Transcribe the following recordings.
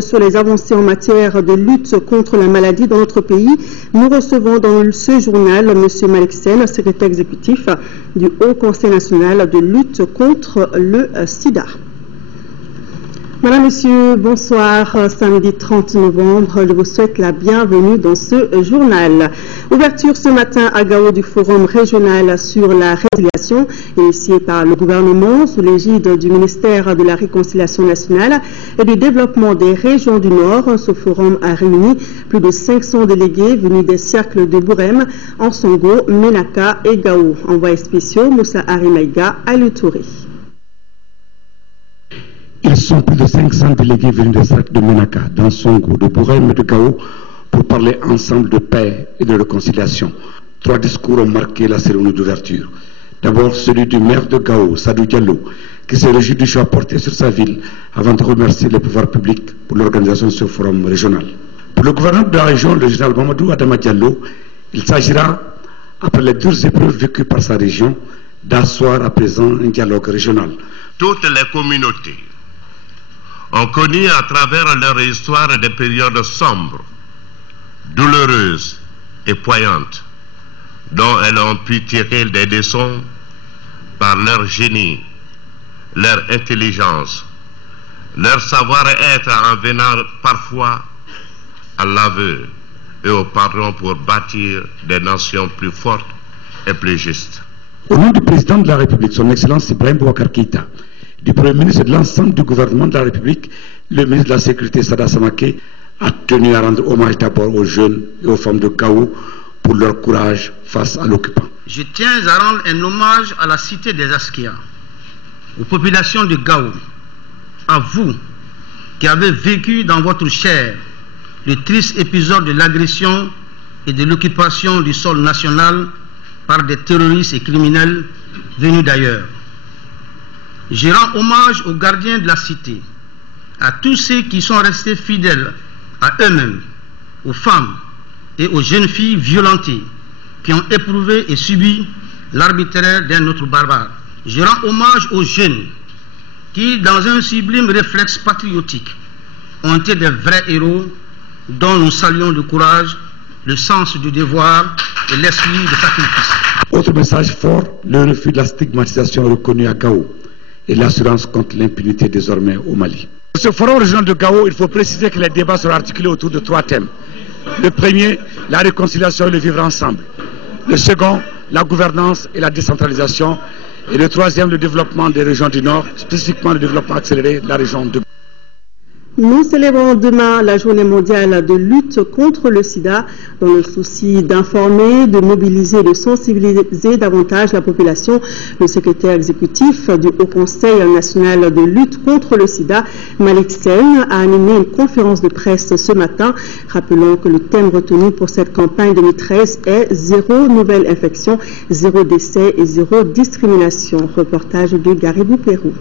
sur les avancées en matière de lutte contre la maladie dans notre pays. Nous recevons dans ce journal M. Malik Sène, secrétaire exécutif du Haut Conseil national de lutte contre le sida. Madame, Monsieur, bonsoir. Samedi 30 novembre, je vous souhaite la bienvenue dans ce journal. Ouverture ce matin à Gao du forum régional sur la réconciliation, initié par le gouvernement sous l'égide du ministère de la Réconciliation nationale et du développement des régions du Nord. Ce forum a réuni plus de 500 délégués venus des cercles de Bourem, Ansongo, Menaka et Gao. Envoyés spéciaux, Moussa Arimaïga, Alutouri. Ils sont plus de 500 délégués venus des cercles de Menaka, d'Ansongo, de Bourem et de Gao pour parler ensemble de paix et de réconciliation. 3 discours ont marqué la cérémonie d'ouverture. D'abord celui du maire de Gao, Sadou Diallo, qui s'est réjoui du choix porté sur sa ville avant de remercier les pouvoirs publics pour l'organisation de ce forum régional. Pour le gouverneur de la région, le général Mamadou Adama Diallo, il s'agira, après les dures épreuves vécues par sa région, d'asseoir à présent un dialogue régional. Toutes les communautés ont connu à travers leur histoire des périodes sombres, douloureuses et poignantes, dont elles ont pu tirer des leçons par leur génie, leur intelligence, leur savoir-être en venant parfois à l'aveu et au pardon pour bâtir des nations plus fortes et plus justes. Au nom du président de la République, son Excellence Ibrahim Boubacar Keïta, du Premier ministre et de l'ensemble du gouvernement de la République, le ministre de la Sécurité Sada Samake a tenu à rendre hommage d'abord aux jeunes et aux femmes de Gao pour leur courage face à l'occupant. Je tiens à rendre un hommage à la cité des Askia, aux populations de Gao, à vous qui avez vécu dans votre chair le triste épisode de l'agression et de l'occupation du sol national par des terroristes et criminels venus d'ailleurs. Je rends hommage aux gardiens de la cité, à tous ceux qui sont restés fidèles à eux-mêmes, aux femmes et aux jeunes filles violentées qui ont éprouvé et subi l'arbitraire d'un autre barbare. Je rends hommage aux jeunes qui, dans un sublime réflexe patriotique, ont été des vrais héros dont nous saluons le courage, le sens du devoir et l'esprit de sacrifice. Autre message fort, le refus de la stigmatisation reconnue à Gao et l'assurance contre l'impunité désormais au Mali. Pour ce forum régional de Gao, il faut préciser que les débats seront articulés autour de 3 thèmes. Le premier, la réconciliation et le vivre ensemble. Le second, la gouvernance et la décentralisation. Et le troisième, le développement des régions du Nord, spécifiquement le développement accéléré de la région de Gao. Nous célébrons demain la journée mondiale de lutte contre le sida dans le souci d'informer, de mobiliser et de sensibiliser davantage la population. Le secrétaire exécutif du Haut Conseil national de lutte contre le sida, Malik Sène, a animé une conférence de presse ce matin. Rappelons que le thème retenu pour cette campagne 2013 est « Zéro nouvelle infection, zéro décès et zéro discrimination ». Reportage de Garibou Pérou.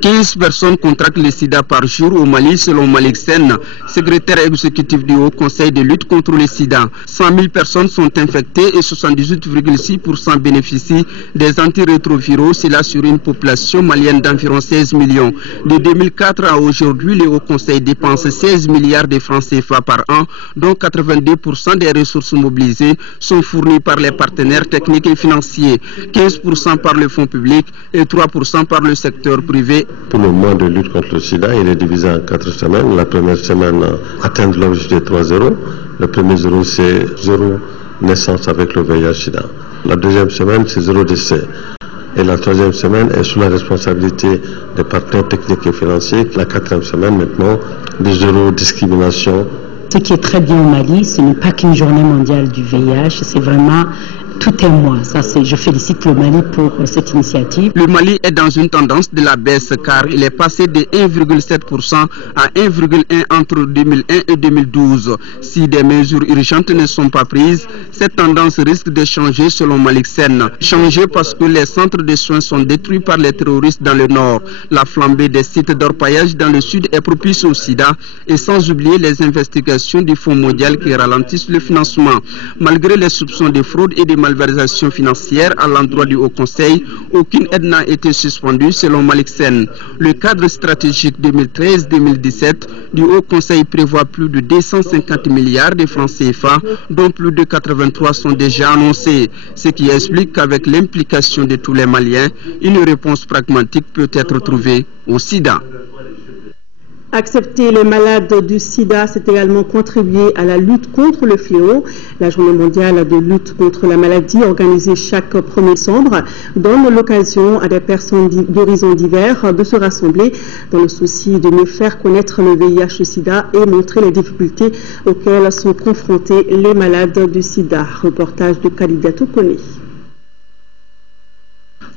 15 personnes contractent le sida par jour au Mali selon Malik Sène, secrétaire exécutif du Haut Conseil de lutte contre le sida. 100 000 personnes sont infectées et 78,6% bénéficient des antirétroviraux, cela sur une population malienne d'environ 16 millions. De 2004 à aujourd'hui, le Haut Conseil dépense 16 milliards de francs CFA par an, dont 82% des ressources mobilisées sont fournies par les partenaires techniques et financiers, 15% par le fonds public et 3% par le secteur privé. Pour le mois de lutte contre le sida, il est divisé en 4 semaines. La première semaine, atteindre l'objectif de 3-0. Le premier 0, c'est 0 naissance avec le VIH-Sida. La deuxième semaine, c'est 0 décès. Et la troisième semaine est sous la responsabilité des partenaires techniques et financiers. La quatrième semaine, maintenant, de 0 discrimination. Ce qui est très bien au Mali, ce n'est pas qu'une journée mondiale du VIH, c'est vraiment tout est moi. Je félicite le Mali pour cette initiative. Le Mali est dans une tendance de la baisse car il est passé de 1,7% à 1,1% entre 2001 et 2012. Si des mesures urgentes ne sont pas prises, cette tendance risque de changer selon Malik Sène. Changer parce que les centres de soins sont détruits par les terroristes dans le nord. La flambée des sites d'orpaillage dans le sud est propice au sida et sans oublier les investigations du Fonds mondial qui ralentissent le financement. Malgré les soupçons de fraude et de malversation financière à l'endroit du Haut Conseil, aucune aide n'a été suspendue selon Malick Sène. Le cadre stratégique 2013-2017 du Haut Conseil prévoit plus de 250 milliards de francs CFA, dont plus de 83 sont déjà annoncés, ce qui explique qu'avec l'implication de tous les Maliens, une réponse pragmatique peut être trouvée au sida. Accepter les malades du sida, c'est également contribuer à la lutte contre le fléau. La journée mondiale de lutte contre la maladie, organisée chaque 1er décembre, donne l'occasion à des personnes d'horizons divers de se rassembler dans le souci de mieux faire connaître le VIH-Sida et montrer les difficultés auxquelles sont confrontés les malades du sida. Reportage de Khalida Toukone.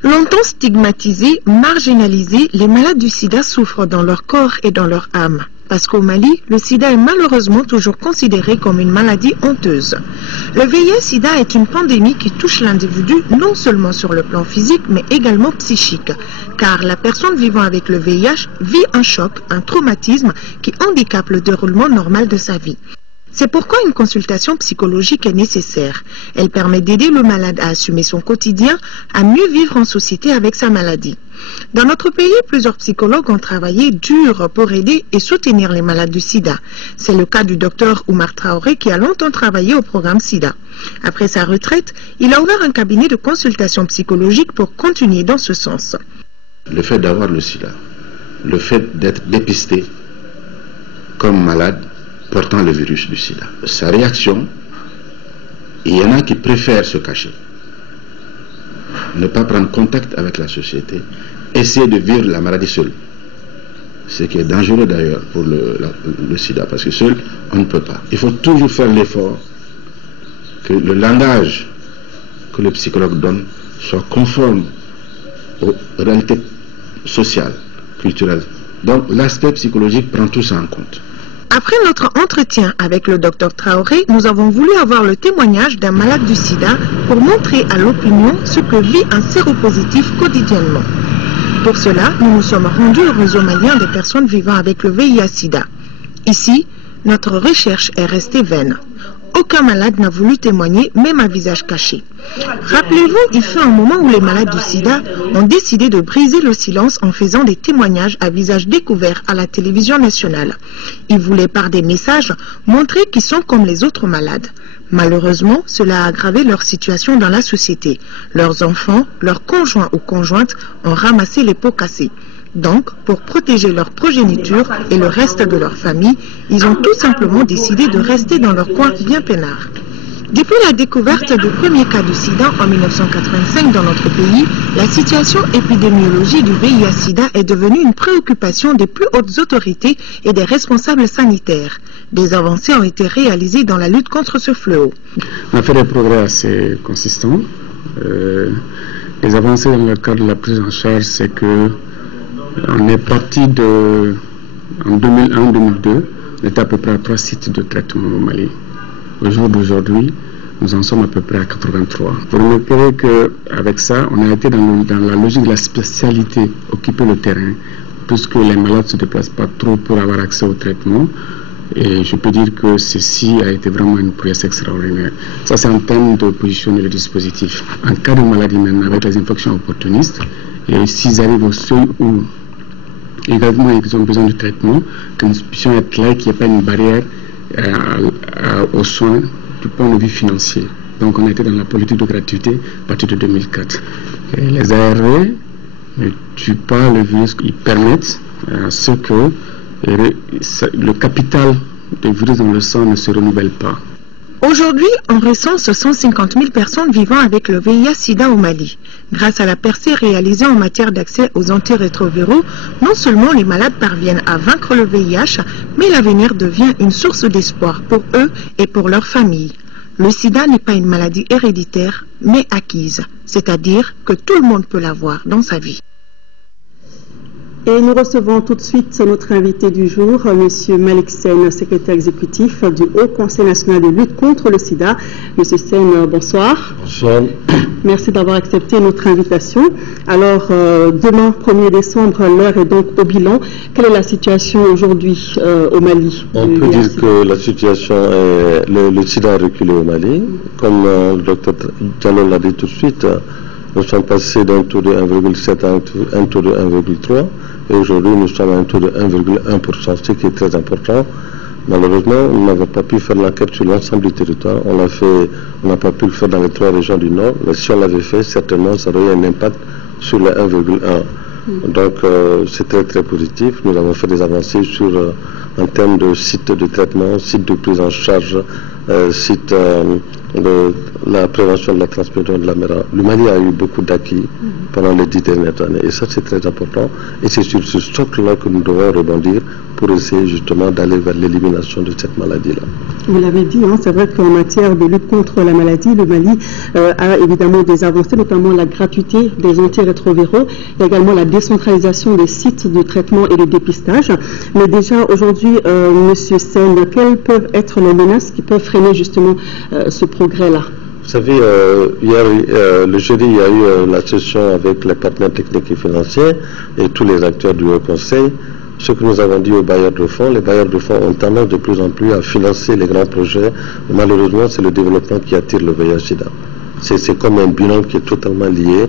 Longtemps stigmatisés, marginalisés, les malades du sida souffrent dans leur corps et dans leur âme. Parce qu'au Mali, le sida est malheureusement toujours considéré comme une maladie honteuse. Le VIH-Sida est une pandémie qui touche l'individu non seulement sur le plan physique, mais également psychique. Car la personne vivant avec le VIH vit un choc, un traumatisme qui handicape le déroulement normal de sa vie. C'est pourquoi une consultation psychologique est nécessaire. Elle permet d'aider le malade à assumer son quotidien, à mieux vivre en société avec sa maladie. Dans notre pays, plusieurs psychologues ont travaillé dur pour aider et soutenir les malades du sida. C'est le cas du docteur Oumar Traoré qui a longtemps travaillé au programme sida. Après sa retraite, il a ouvert un cabinet de consultation psychologique pour continuer dans ce sens. Le fait d'avoir le sida, le fait d'être dépisté comme malade, portant le virus du sida. Sa réaction, il y en a qui préfèrent se cacher, ne pas prendre contact avec la société, essayer de vivre la maladie seule. Ce qui est dangereux d'ailleurs pour le sida, parce que seul, on ne peut pas. Il faut toujours faire l'effort que le langage que le psychologue donne soit conforme aux réalités sociales, culturelles. Donc l'aspect psychologique prend tout ça en compte. Après notre entretien avec le docteur Traoré, nous avons voulu avoir le témoignage d'un malade du sida pour montrer à l'opinion ce que vit un séropositif quotidiennement. Pour cela, nous nous sommes rendus au réseau malien des personnes vivant avec le VIH-Sida. Ici, notre recherche est restée vaine. Aucun malade n'a voulu témoigner, même à visage caché. Rappelez-vous, il fut un moment où les malades du sida ont décidé de briser le silence en faisant des témoignages à visage découvert à la télévision nationale. Ils voulaient par des messages montrer qu'ils sont comme les autres malades. Malheureusement, cela a aggravé leur situation dans la société. Leurs enfants, leurs conjoints ou conjointes ont ramassé les pots cassés. Donc, pour protéger leur progéniture et le reste de leur famille, ils ont tout simplement décidé de rester dans leur coin bien peinard. Depuis la découverte du premier cas du sida en 1985 dans notre pays, la situation épidémiologique du VIH-Sida est devenue une préoccupation des plus hautes autorités et des responsables sanitaires. Des avancées ont été réalisées dans la lutte contre ce fléau. On a fait des progrès assez consistants. Les avancées dans le cadre de la prise en charge, c'est que on est parti en 2001-2002, on était à peu près à 3 sites de traitement au Mali. Au jour d'aujourd'hui, nous en sommes à peu près à 83. Vous remarquerez qu'avec ça, on a été dans la logique de la spécialité, occuper le terrain, puisque les malades ne se déplacent pas trop pour avoir accès au traitement. Et je peux dire que ceci a été vraiment une prouesse extraordinaire. Ça, c'est en termes de positionner le dispositif. En cas de maladie même, avec les infections opportunistes, et s'ils arrivent au seuil où également ils ont besoin de traitement, que nous puissions être là, qu'il n'y ait pas une barrière aux soins du point de vue financier. Donc on a été dans la politique de gratuité à partir de 2004. Et les ARV ne tuent pas le virus, ils permettent à ce que le capital de virus dans le sang ne se renouvelle pas. Aujourd'hui, on recense 150 000 personnes vivant avec le VIH-Sida au Mali. Grâce à la percée réalisée en matière d'accès aux antirétroviraux, non seulement les malades parviennent à vaincre le VIH, mais l'avenir devient une source d'espoir pour eux et pour leurs familles. Le sida n'est pas une maladie héréditaire, mais acquise, c'est-à-dire que tout le monde peut l'avoir dans sa vie. Et nous recevons tout de suite notre invité du jour, M. Malick Sène, secrétaire exécutif du Haut Conseil national de lutte contre le sida. M. Sène, bonsoir. Bonsoir. Merci d'avoir accepté notre invitation. Alors, demain, 1er décembre, l'heure est donc au bilan. Quelle est la situation aujourd'hui au Mali? On peut dire que la situation est... Le sida a reculé au Mali. Comme le docteur Diallo l'a dit tout de suite, nous sommes passés d'un taux de 1,7 à un taux de 1,3. Et aujourd'hui, nous sommes à un taux de 1,1%, ce qui est très important. Malheureusement, nous n'avons pas pu faire l'enquête sur l'ensemble du territoire. On n'a pas pu le faire dans les 3 régions du Nord. Mais si on l'avait fait, certainement, ça aurait eu un impact sur le 1,1. Donc, c'est très, très positif. Nous avons fait des avancées en termes de sites de traitement, sites de prise en charge, sites de la prévention de la transmission de la mer. Le Mali a eu beaucoup d'acquis pendant les 10 dernières années. Et ça, c'est très important. Et c'est sur ce socle-là que nous devons rebondir pour essayer justement d'aller vers l'élimination de cette maladie-là. Vous l'avez dit, c'est vrai qu'en matière de lutte contre la maladie, le Mali a évidemment des avancées, notamment la gratuité des antirétroviraux, et également la décentralisation des sites de traitement et de dépistage. Mais déjà aujourd'hui, Monsieur Sen, quelles peuvent être les menaces qui peuvent freiner justement ce progrès-là? Vous savez, hier, le jeudi, il y a eu la session avec les partenaires techniques et financiers et tous les acteurs du Haut Conseil. Ce que nous avons dit aux bailleurs de fonds, les bailleurs de fonds ont tendance de plus en plus à financer les grands projets. Malheureusement, c'est le développement qui attire le VIH-Sida. C'est comme un bilan qui est totalement lié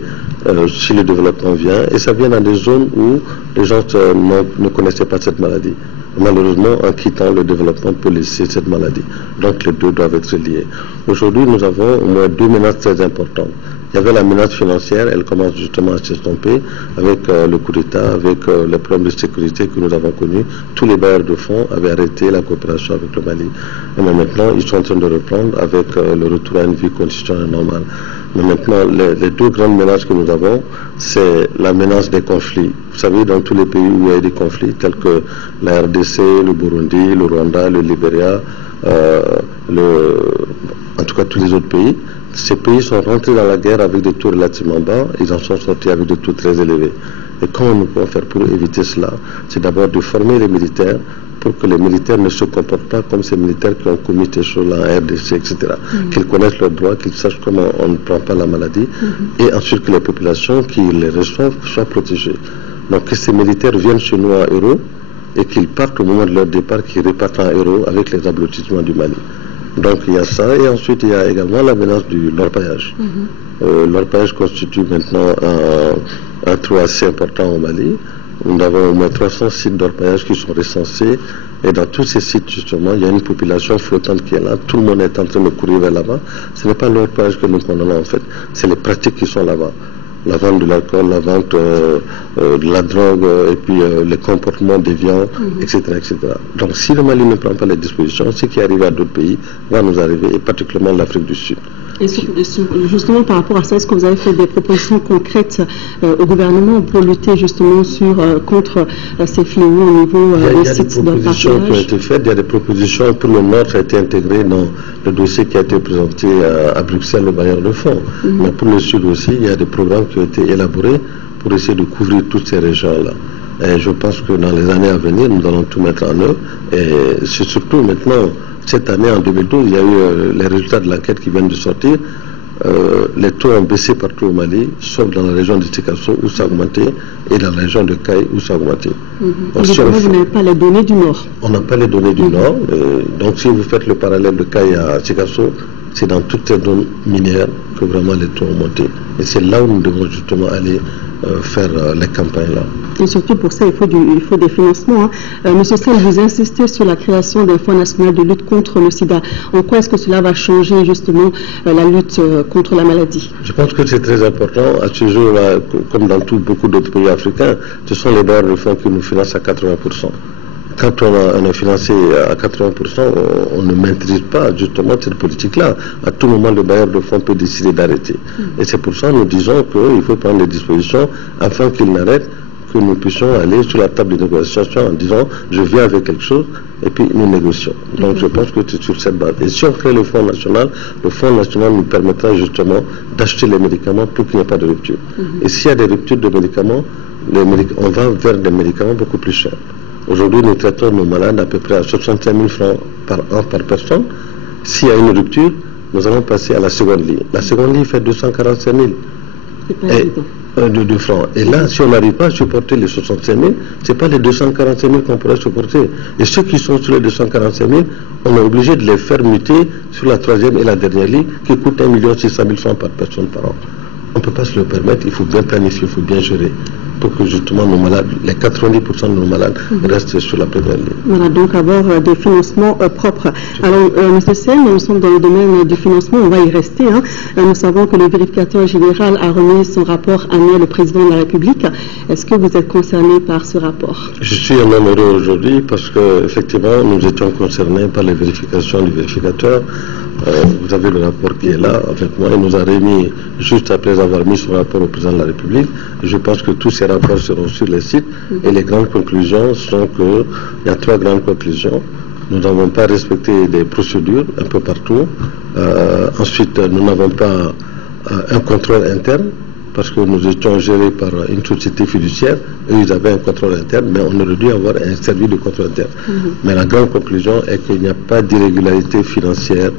si le développement vient. Et ça vient dans des zones où les gens ne connaissaient pas cette maladie. Malheureusement, en quittant le développement peut laisser cette maladie. Donc les deux doivent être liés. Aujourd'hui, nous avons au moins 2 menaces très importantes. Il y avait la menace financière, elle commence justement à s'estomper avec le coup d'État, avec les problèmes de sécurité que nous avons connus. Tous les bailleurs de fonds avaient arrêté la coopération avec le Mali. Et maintenant, ils sont en train de reprendre avec le retour à une vie constitutionnelle normale. Mais maintenant, les 2 grandes menaces que nous avons, c'est la menace des conflits. Vous savez, dans tous les pays où il y a des conflits, tels que la RDC, le Burundi, le Rwanda, le Libéria, en tout cas tous les autres pays, ces pays sont rentrés dans la guerre avec des taux relativement bas, ils en sont sortis avec des taux très élevés. Et comment nous pouvons faire pour éviter cela? C'est d'abord de former les militaires pour que les militaires ne se comportent pas comme ces militaires qui ont commis ces choses-là en RDC, etc. Qu'ils connaissent leurs droits, qu'ils sachent comment on ne prend pas la maladie, et ensuite que les populations qui les reçoivent soient protégées. Donc que ces militaires viennent chez nous en euros et qu'ils partent au moment de leur départ, qu'ils repartent en euros avec les ablotissements du Mali. Donc il y a ça, et ensuite il y a également la menace du l'orpaillage. L'orpaillage constitue maintenant un trou assez important au Mali. Nous avons au moins 300 sites d'orpaillage qui sont recensés, et dans tous ces sites justement il y a une population flottante qui est là, tout le monde est en train de courir vers là-bas. Ce n'est pas l'orpaillage que nous condamnons en fait, c'est les pratiques qui sont là-bas. La vente de l'alcool, la vente de la drogue, et puis les comportements déviants, etc., etc. Donc si le Mali ne prend pas les dispositions, ce qui arrive à d'autres pays va nous arriver, et particulièrement l'Afrique du Sud. Et justement par rapport à ça, est-ce que vous avez fait des propositions concrètes au gouvernement pour lutter justement contre ces fléaux au niveau des sites de partage? Il y a des propositions qui ont été faites, il y a des propositions pour le Nord, ça a été intégré dans le dossier qui a été présenté à Bruxelles, le bailleur de fonds. Mais pour le Sud aussi, il y a des programmes qui ont été élaborés pour essayer de couvrir toutes ces régions-là. Et je pense que dans les années à venir, nous allons tout mettre en œuvre. Et c'est surtout maintenant, cette année, en 2012, il y a eu les résultats de l'enquête qui viennent de sortir. Les taux ont baissé partout au Mali, sauf dans la région de Sikasso où ça a augmenté, et dans la région de Caille où ça a augmenté. Vous n'avez pas les données du Nord? On n'a pas les données du Nord. Donc si vous faites le parallèle de Caille à Sikasso, c'est dans toutes les zones minières que vraiment les taux ont monté. Et c'est là où nous devons justement aller faire les campagnes là. Et surtout pour ça, il faut des financements. Monsieur Sel, vous insistez sur la création d'un fonds national de lutte contre le sida. En quoi est-ce que cela va changer justement la lutte contre la maladie? Je pense que c'est très important. À ce jour-là, comme dans beaucoup d'autres pays africains, ce sont les bailleurs de fonds qui nous financent à 80%. Quand on est financé à 80%, on ne maîtrise pas justement cette politique-là. À tout moment, le bailleur de fonds peut décider d'arrêter. Et c'est pour ça que nous disons qu'il faut prendre des dispositions afin qu'il n'arrête, que nous puissions aller sur la table de négociation en disant je viens avec quelque chose et puis nous négocions. Donc je pense que c'est sur cette base. Et si on crée le Fonds national nous permettra justement d'acheter les médicaments pour qu'il n'y ait pas de rupture. Et s'il y a des ruptures de médicaments, on va vers des médicaments beaucoup plus chers. Aujourd'hui, nous traitons nos malades à peu près à 65 000 francs par an par personne. S'il y a une rupture, nous allons passer à la seconde ligne. La seconde ligne fait 245 000 de francs. Et là, si on n'arrive pas à supporter les 65 000, ce n'est pas les 245 000 qu'on pourrait supporter. Et ceux qui sont sur les 245 000, on est obligé de les faire muter sur la troisième et la dernière ligne qui coûte 1 600 000 francs par personne par an. On ne peut pas se le permettre, il faut bien planifier, il faut bien gérer pour que justement nos malades, les 90% de nos malades restent sur la première ligne. Voilà, donc avoir des financements propres. Alors, M. Sen, nous sommes dans le domaine du financement, on va y rester. Nous savons que le vérificateur général a remis son rapport annuel au président de la République. Est-ce que vous êtes concerné par ce rapport? Je suis un homme heureux aujourd'hui parce que effectivement nous étions concernés par les vérifications du vérificateur. Vous avez le rapport qui est là avec moi. Il nous a remis juste après avoir mis son rapport au président de la République. Je pense que tous ces rapports seront sur les sites et les grandes conclusions sont qu'il y a 3 grandes conclusions. Nous n'avons pas respecté des procédures un peu partout. Ensuite, nous n'avons pas un contrôle interne parce que nous étions gérés par une société fiduciaire et ils avaient un contrôle interne, mais on aurait dû avoir un service de contrôle interne. Mais la grande conclusion est qu'il n'y a pas d'irrégularité financière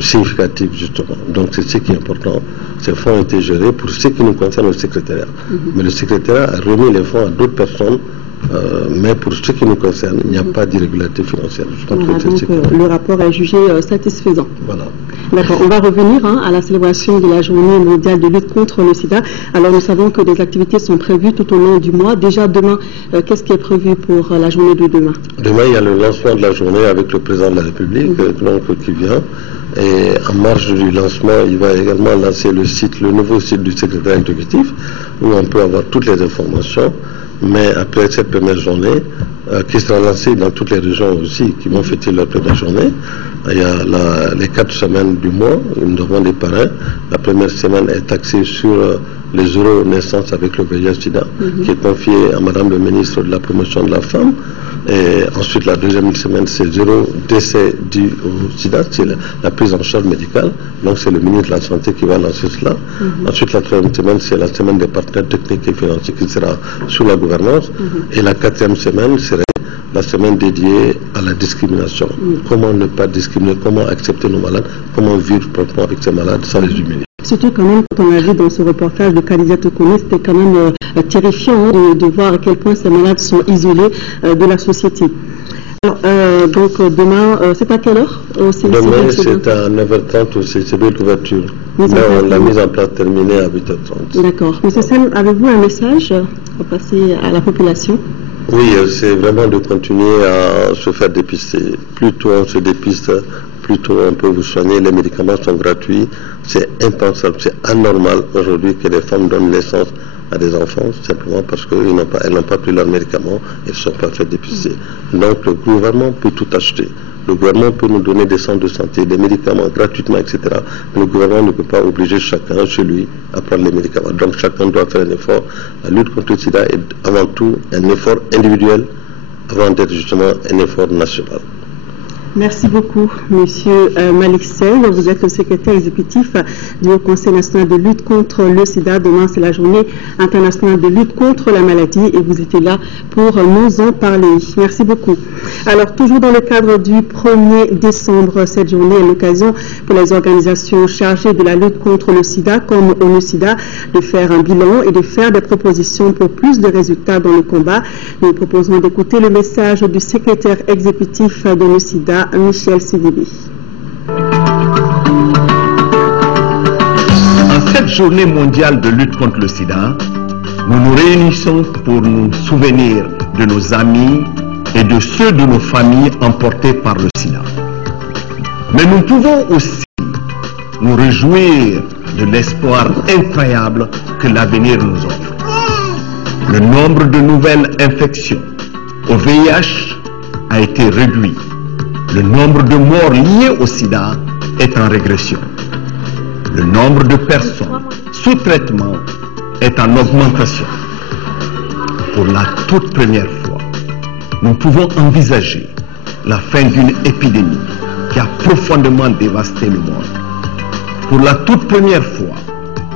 significative justement. Donc c'est ce qui est important. Ces fonds ont été gérés pour ce qui nous concerne le secrétariat. Mais le secrétariat a remis les fonds à d'autres personnes. Mais pour ce qui nous concerne, il n'y a pas d'irrégularité financière. Voilà, donc le rapport est jugé satisfaisant. Voilà. D'accord, on va revenir à la célébration de la journée mondiale de lutte contre le sida. Alors nous savons que des activités sont prévues tout au long du mois. Déjà demain, qu'est-ce qui est prévu pour la journée de demain? Demain, il y a le lancement de la journée avec le président de la République, donc, qui vient. Et en marge du lancement, il va également lancer le nouveau site du secrétaire exécutif, où on peut avoir toutes les informations. Mais après cette première journée, qui sera lancée dans toutes les régions aussi, qui vont fêter leur première journée, il y a les 4 semaines du mois, nous avons des parrains. La première semaine est axée sur les euros naissance avec le VIH-Sida, qui est confié à Madame le ministre de la promotion de la femme. Et ensuite, la deuxième semaine, c'est 0 décès dû au sida, c'est la prise en charge médicale. Donc, c'est le ministre de la Santé qui va lancer cela. Ensuite, la troisième semaine, c'est la semaine des partenaires techniques et financiers qui sera sous la gouvernance. Et la 4e semaine serait la semaine dédiée à la discrimination. Comment ne pas discriminer, comment accepter nos malades, comment vivre proprement avec ces malades sans les humilier. Surtout quand même, quand on a vu dans ce reportage de Khadija Tokone, c'était quand même terrifiant de voir à quel point ces malades sont isolés de la société. Alors, donc demain, c'est à quelle heure Demain, c'est à 9h30 au CCB d'ouverture. La mise en place terminée à 8h30. D'accord. Monsieur Sen, avez-vous un message à passer à la population? Oui, c'est vraiment de continuer à se faire dépister. Plus tôt on se dépiste, plus tôt on peut vous soigner. Les médicaments sont gratuits. C'est impensable, c'est anormal aujourd'hui que les femmes donnent naissance à des enfants, simplement parce qu'elles n'ont pas pris leurs médicaments, elles ne sont pas fait dépister. Donc le gouvernement peut tout acheter. Le gouvernement peut nous donner des centres de santé, des médicaments gratuitement, etc. Le gouvernement ne peut pas obliger chacun chez lui à prendre les médicaments. Donc chacun doit faire un effort. La lutte contre le sida est avant tout un effort individuel avant d'être justement un effort national. Merci beaucoup, Monsieur Malik Sel. Vous êtes le secrétaire exécutif du Haut Conseil national de lutte contre le sida. Demain, c'est la journée internationale de lutte contre la maladie et vous étiez là pour nous en parler. Merci beaucoup. Alors, toujours dans le cadre du 1er décembre, cette journée est l'occasion pour les organisations chargées de la lutte contre le sida, comme ONU-SIDA, de faire un bilan et de faire des propositions pour plus de résultats dans le combat. Nous proposons d'écouter le message du secrétaire exécutif d'ONU-SIDA, Michel Sidibi. En cette journée mondiale de lutte contre le sida, nous nous réunissons pour nous souvenir de nos amis et de ceux de nos familles emportés par le sida. Mais nous pouvons aussi nous réjouir de l'espoir incroyable que l'avenir nous offre. Le nombre de nouvelles infections au VIH a été réduit. Le nombre de morts liés au sida est en régression. Le nombre de personnes sous traitement est en augmentation. Pour la toute première fois, nous pouvons envisager la fin d'une épidémie qui a profondément dévasté le monde. Pour la toute première fois,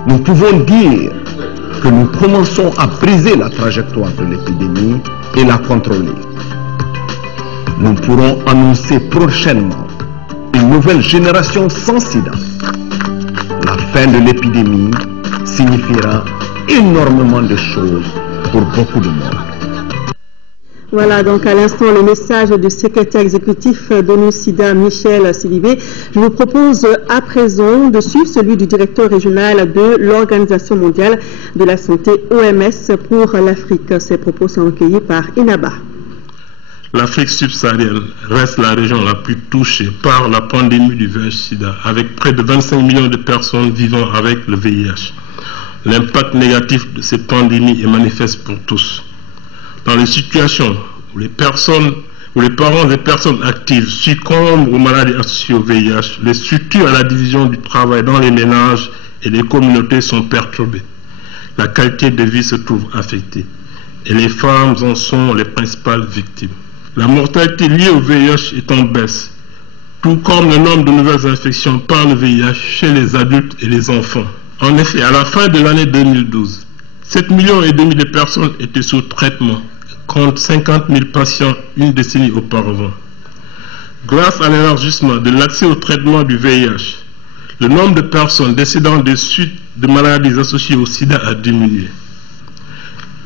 nous pouvons dire que nous commençons à briser la trajectoire de l'épidémie et la contrôler. Nous pourrons annoncer prochainement une une nouvelle génération sans sida. La fin de l'épidémie signifiera énormément de choses pour beaucoup de monde. Voilà donc à l'instant le message du secrétaire exécutif d'ONU-SIDA, Michel Sidibé. Je vous propose à présent de suivre celui du directeur régional de l'Organisation mondiale de la santé, OMS, pour l'Afrique. Ces propos sont recueillis par Inaba. L'Afrique subsaharienne reste la région la plus touchée par la pandémie du VIH-Sida, avec près de 25 millions de personnes vivant avec le VIH. L'impact négatif de cette pandémie est manifeste pour tous. Dans les situations où les parents des personnes actives succombent aux maladies associées au VIH, les structures à la division du travail dans les ménages et les communautés sont perturbées. La qualité de vie se trouve affectée et les femmes en sont les principales victimes. La mortalité liée au VIH est en baisse, tout comme le nombre de nouvelles infections par le VIH chez les adultes et les enfants. En effet, à la fin de l'année 2012, 7,5 millions de personnes étaient sous traitement, contre 50 000 patients une décennie auparavant. Grâce à l'élargissement de l'accès au traitement du VIH, le nombre de personnes décédant des suites de maladies associées au sida a diminué.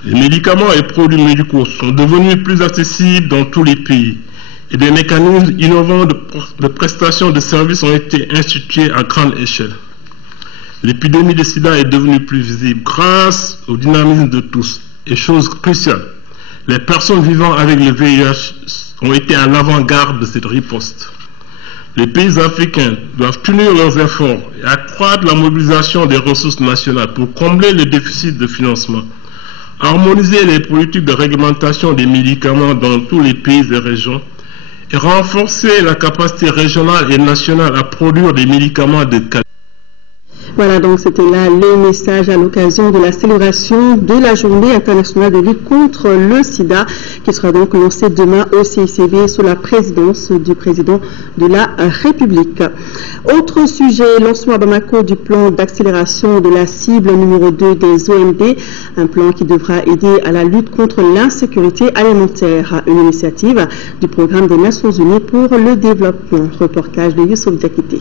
Les médicaments et produits médicaux sont devenus plus accessibles dans tous les pays et des mécanismes innovants de prestation de services ont été institués à grande échelle. L'épidémie de sida est devenue plus visible grâce au dynamisme de tous. Et chose cruciale, les personnes vivant avec le VIH ont été à l'avant-garde de cette riposte. Les pays africains doivent tenir leurs efforts et accroître la mobilisation des ressources nationales pour combler les déficits de financement, harmoniser les politiques de réglementation des médicaments dans tous les pays et régions et renforcer la capacité régionale et nationale à produire des médicaments de qualité. Voilà, donc c'était là le message à l'occasion de la célébration de la journée internationale de lutte contre le sida qui sera donc lancée demain au CICB sous la présidence du président de la République. Autre sujet, lancement à Bamako du plan d'accélération de la cible numéro 2 des OMD, un plan qui devra aider à la lutte contre l'insécurité alimentaire, une initiative du programme des Nations Unies pour le développement. Reportage de Youssouf Diakité.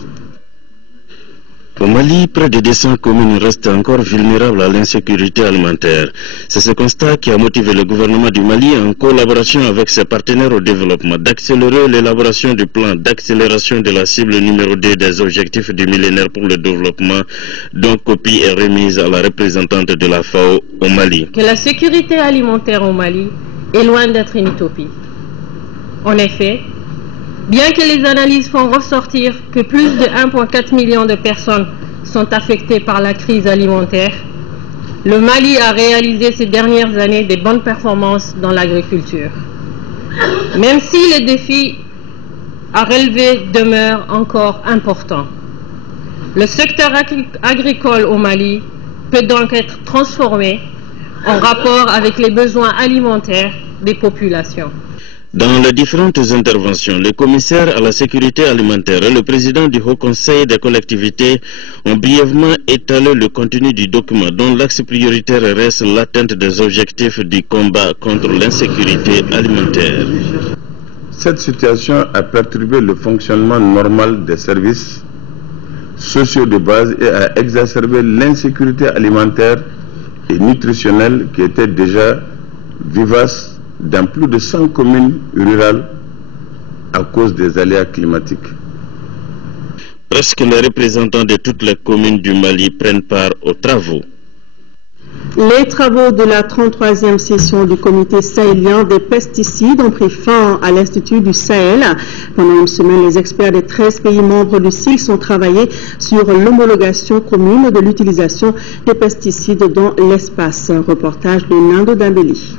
Au Mali, près de 200 communes restent encore vulnérables à l'insécurité alimentaire. C'est ce constat qui a motivé le gouvernement du Mali, en collaboration avec ses partenaires au développement, d'accélérer l'élaboration du plan d'accélération de la cible numéro 2 des objectifs du millénaire pour le développement, dont copie est remise à la représentante de la FAO au Mali. Que la sécurité alimentaire au Mali est loin d'être une utopie. En effet, bien que les analyses font ressortir que plus de 1,4 million de personnes sont affectées par la crise alimentaire, le Mali a réalisé ces dernières années des bonnes performances dans l'agriculture. Même si les défis à relever demeurent encore importants. Le secteur agricole au Mali peut donc être transformé en rapport avec les besoins alimentaires des populations. Dans les différentes interventions, le commissaire à la sécurité alimentaire et le président du Haut Conseil des collectivités ont brièvement étalé le contenu du document dont l'axe prioritaire reste l'atteinte des objectifs du combat contre l'insécurité alimentaire. Cette situation a perturbé le fonctionnement normal des services sociaux de base et a exacerbé l'insécurité alimentaire et nutritionnelle qui était déjà vivace dans plus de 100 communes rurales à cause des aléas climatiques. Presque les représentants de toutes les communes du Mali prennent part aux travaux. Les travaux de la 33e session du comité sahélien des pesticides ont pris fin à l'Institut du Sahel. Pendant une semaine, les experts des 13 pays membres du CILS ont travaillé sur l'homologation commune de l'utilisation des pesticides dans l'espace. Reportage de Nando Dambeli.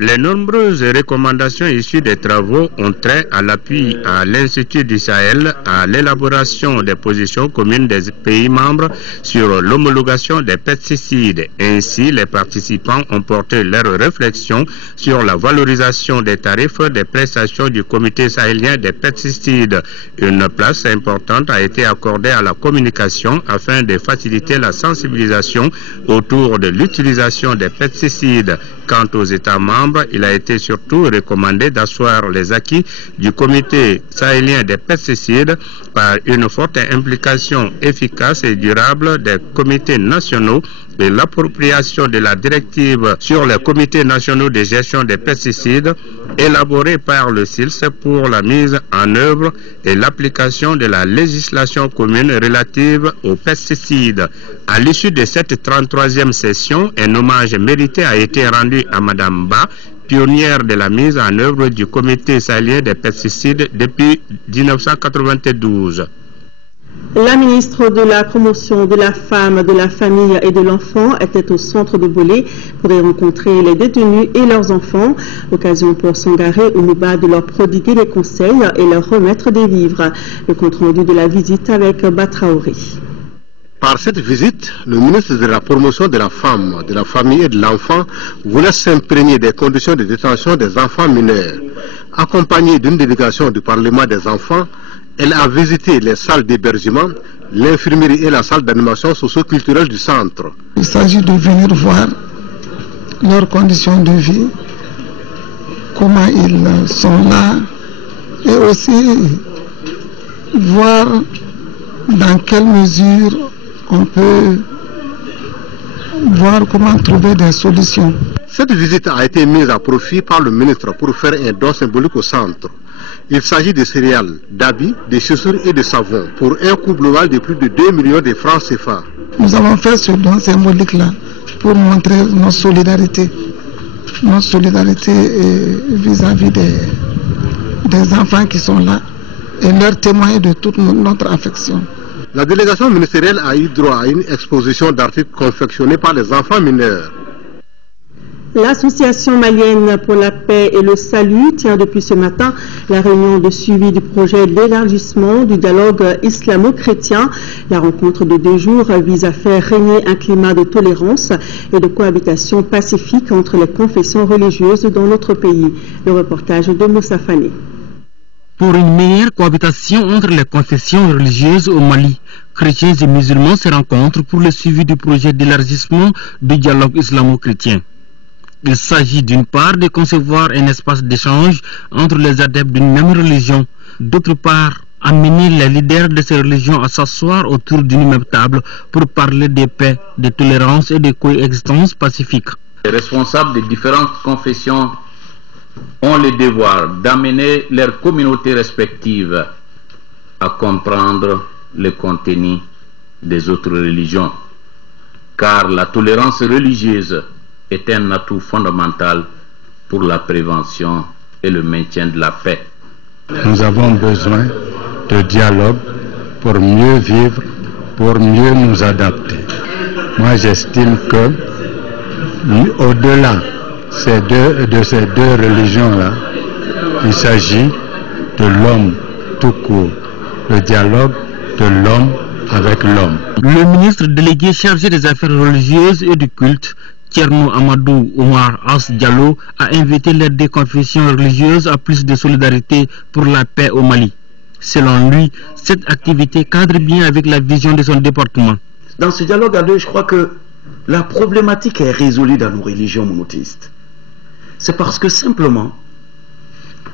Les nombreuses recommandations issues des travaux ont trait à l'appui à l'Institut du Sahel, à l'élaboration des positions communes des pays membres sur l'homologation des pesticides. Ainsi, les participants ont porté leurs réflexions sur la valorisation des tarifs des prestations du comité sahélien des pesticides. Une place importante a été accordée à la communication afin de faciliter la sensibilisation autour de l'utilisation des pesticides. Quant aux États membres, il a été surtout recommandé d'asseoir les acquis du comité sahélien des pesticides par une forte implication efficace et durable des comités nationaux et l'appropriation de la directive sur les comités nationaux de gestion des pesticides élaborée par le SILS pour la mise en œuvre et l'application de la législation commune relative aux pesticides. À l'issue de cette 33e session, un hommage mérité a été rendu à Madame Ba, pionnière de la mise en œuvre du comité sahélien des pesticides depuis 1992. La ministre de la Promotion de la Femme, de la Famille et de l'Enfant était au centre de Bolé pour y rencontrer les détenus et leurs enfants. Occasion pour Sangaré Oumouba de leur prodiguer des conseils et leur remettre des vivres. Le compte-rendu de la visite avec Batraoré. Par cette visite, le ministre de la Promotion de la Femme, de la Famille et de l'Enfant voulait s'imprégner des conditions de détention des enfants mineurs. Accompagné d'une délégation du Parlement des enfants, elle a visité les salles d'hébergement, l'infirmerie et la salle d'animation socio-culturelle du centre. Il s'agit de venir voir leurs conditions de vie, comment ils sont là, et aussi voir dans quelle mesure on peut voir comment trouver des solutions. Cette visite a été mise à profit par le ministre pour faire un don symbolique au centre. Il s'agit de céréales, d'habits, de chaussures et de savons pour un coût global de plus de 2 millions de francs CFA. Nous avons fait ce don symbolique-là pour montrer notre solidarité vis-à-vis des enfants qui sont là et leur témoigner de toute notre affection. La délégation ministérielle a eu droit à une exposition d'articles confectionnés par les enfants mineurs. L'Association malienne pour la paix et le salut tient depuis ce matin la réunion de suivi du projet d'élargissement du dialogue islamo-chrétien. La rencontre de 2 jours vise à faire régner un climat de tolérance et de cohabitation pacifique entre les confessions religieuses dans notre pays. Le reportage de Moussa Fane. Pour une meilleure cohabitation entre les confessions religieuses au Mali, chrétiens et musulmans se rencontrent pour le suivi du projet d'élargissement du dialogue islamo-chrétien. Il s'agit d'une part de concevoir un espace d'échange entre les adeptes d'une même religion, d'autre part amener les leaders de ces religions à s'asseoir autour d'une même table pour parler de paix, de tolérance et de coexistence pacifique. Les responsables des différentes confessions ont le devoir d'amener leurs communautés respectives à comprendre le contenu des autres religions, car la tolérance religieuse est un atout fondamental pour la prévention et le maintien de la paix. Nous avons besoin de dialogue pour mieux vivre, pour mieux nous adapter. Moi, j'estime que au-delà de ces deux religions-là, il s'agit de l'homme tout court, le dialogue de l'homme avec l'homme. Le ministre délégué chargé des affaires religieuses et du culte, Thierno Amadou Omar As Diallo, a invité les deux confessions religieuses à plus de solidarité pour la paix au Mali. Selon lui, cette activité cadre bien avec la vision de son département. Dans ce dialogue à deux, je crois que la problématique est résolue dans nos religions monothéistes. C'est parce que simplement,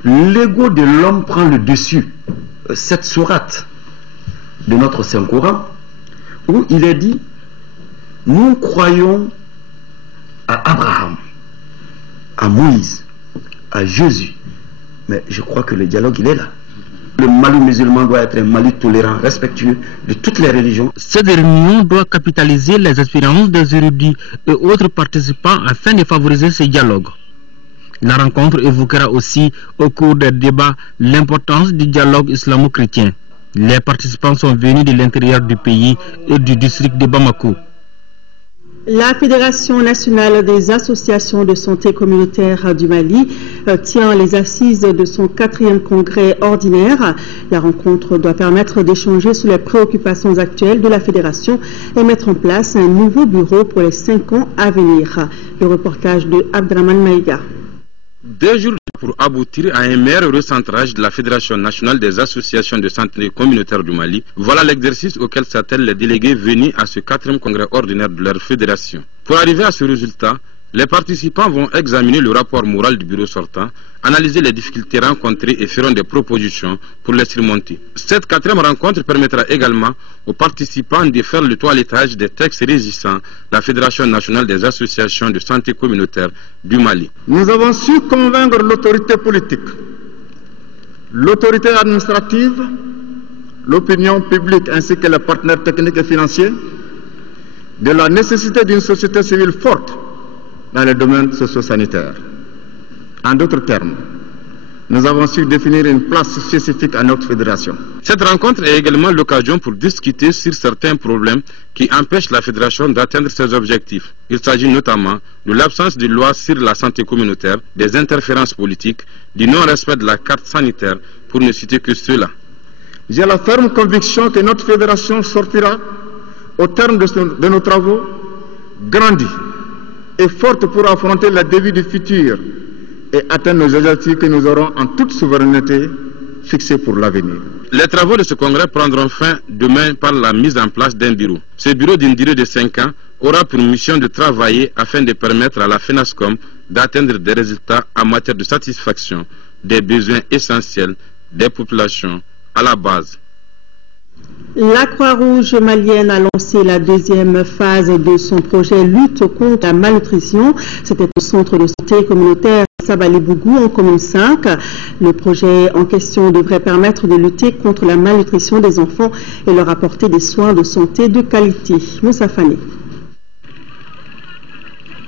l'ego de l'homme prend le dessus. Cette sourate de notre Saint-Coran, où il est dit, nous croyons à Abraham, à Moïse, à Jésus. Mais je crois que le dialogue, il est là. Le Mali musulman doit être un Mali tolérant, respectueux de toutes les religions. Cette réunion doit capitaliser les expériences des érudits et autres participants afin de favoriser ce dialogue. La rencontre évoquera aussi au cours des débats l'importance du dialogue islamo-chrétien. Les participants sont venus de l'intérieur du pays et du district de Bamako. La Fédération nationale des associations de santé communautaire du Mali tient les assises de son 4e congrès ordinaire. La rencontre doit permettre d'échanger sur les préoccupations actuelles de la Fédération et mettre en place un nouveau bureau pour les 5 ans à venir. Le reportage de Abdraman Maïga. 2 jours pour aboutir à un meilleur recentrage de la Fédération nationale des associations de santé communautaire du Mali. Voilà l'exercice auquel s'attellent les délégués venus à ce 4e congrès ordinaire de leur fédération. Pour arriver à ce résultat, Les participants vont examiner le rapport moral du bureau sortant, analyser les difficultés rencontrées et feront des propositions pour les surmonter. Cette 4e rencontre permettra également aux participants de faire le toilettage des textes régissant la Fédération nationale des associations de santé communautaire du Mali. Nous avons su convaincre l'autorité politique, l'autorité administrative, l'opinion publique ainsi que les partenaires techniques et financiers de la nécessité d'une société civile forte dans le domaine socio-sanitaire. En d'autres termes, nous avons su définir une place spécifique à notre fédération. Cette rencontre est également l'occasion pour discuter sur certains problèmes qui empêchent la fédération d'atteindre ses objectifs. Il s'agit notamment de l'absence de loi sur la santé communautaire, des interférences politiques, du non-respect de la carte sanitaire, pour ne citer que cela. J'ai la ferme conviction que notre fédération sortira, au terme de nos travaux, grandie et forte pour affronter les défis du futur et atteindre nos objectifs que nous aurons en toute souveraineté fixés pour l'avenir. Les travaux de ce congrès prendront fin demain par la mise en place d'un bureau. Ce bureau d'une durée de 5 ans aura pour mission de travailler afin de permettre à la FENASCOM d'atteindre des résultats en matière de satisfaction des besoins essentiels des populations à la base. La Croix-Rouge malienne a lancé la 2e phase de son projet lutte contre la malnutrition. C'était au centre de santé communautaire Sabali-Bougou en commune 5. Le projet en question devrait permettre de lutter contre la malnutrition des enfants et leur apporter des soins de santé de qualité. Moussa Fane.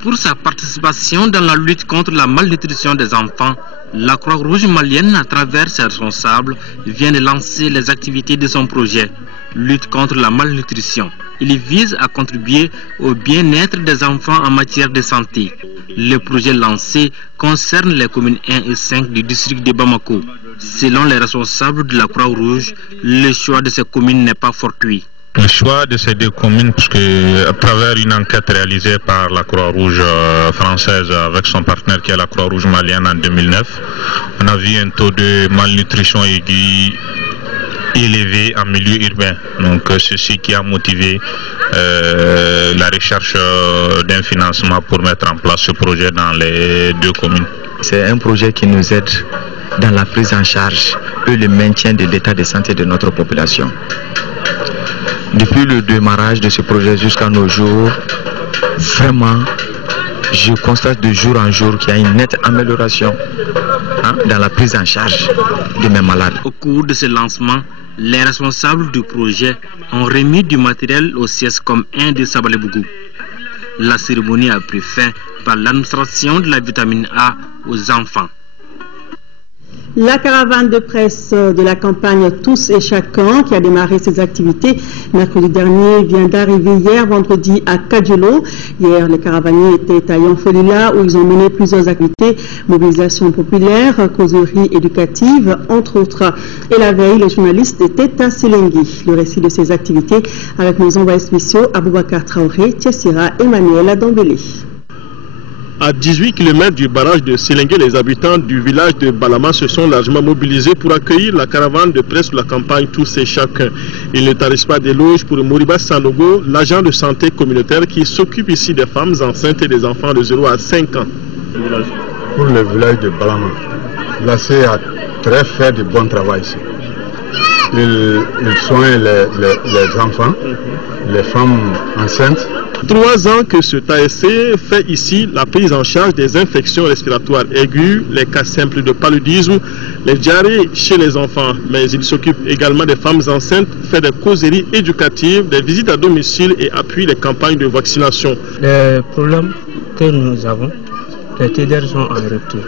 Pour sa participation dans la lutte contre la malnutrition des enfants, la Croix-Rouge malienne, à travers ses responsables, vient de lancer les activités de son projet lutte contre la malnutrition. Il vise à contribuer au bien-être des enfants en matière de santé. Le projet lancé concerne les communes 1 et 5 du district de Bamako. Selon les responsables de la Croix-Rouge, le choix de ces communes n'est pas fortuit. Le choix de ces 2 communes, parce que à travers une enquête réalisée par la Croix-Rouge française avec son partenaire qui est la Croix-Rouge malienne en 2009, on a vu un taux de malnutrition aiguë élevé en milieu urbain. Donc c'est ce qui a motivé la recherche d'un financement pour mettre en place ce projet dans les 2 communes. C'est un projet qui nous aide dans la prise en charge et le maintien de l'état de santé de notre population. Depuis le démarrage de ce projet jusqu'à nos jours, vraiment, je constate de jour en jour qu'il y a une nette amélioration dans la prise en charge de mes malades. Au cours de ce lancement, les responsables du projet ont remis du matériel au CIESCOM 1 de Sabali-Bougou. La cérémonie a pris fin par l'administration de la vitamine A aux enfants. La caravane de presse de la campagne Tous et Chacun, qui a démarré ses activités mercredi dernier, vient d'arriver hier vendredi à Kadjelo. Hier, les caravaniers étaient à Yanfolila où ils ont mené plusieurs activités, mobilisation populaire, causerie éducative, entre autres. Et la veille, les journalistes étaient à Silengui. Le récit de ces activités avec nos envoyés spéciaux Aboubakar Traoré, Tessira, Emmanuel Adambélé. À 18 km du barrage de Silengui, les habitants du village de Balama se sont largement mobilisés pour accueillir la caravane de presse de la campagne Tous et Chacun. Il ne tarisse pas d'éloge pour Moriba Sanogo, l'agent de santé communautaire qui s'occupe ici des femmes enceintes et des enfants de 0 à 5 ans. Pour le village de Balama, la CE a très fait de bon travail ici. Il soigne les enfants, les femmes enceintes. 3 ans que ce ASC fait ici la prise en charge des infections respiratoires aiguës, les cas simples de paludisme, les diarrhées chez les enfants. Mais il s'occupe également des femmes enceintes, fait des causeries éducatives, des visites à domicile et appuie les campagnes de vaccination. Les problèmes que nous avons, les TDR sont en rupture.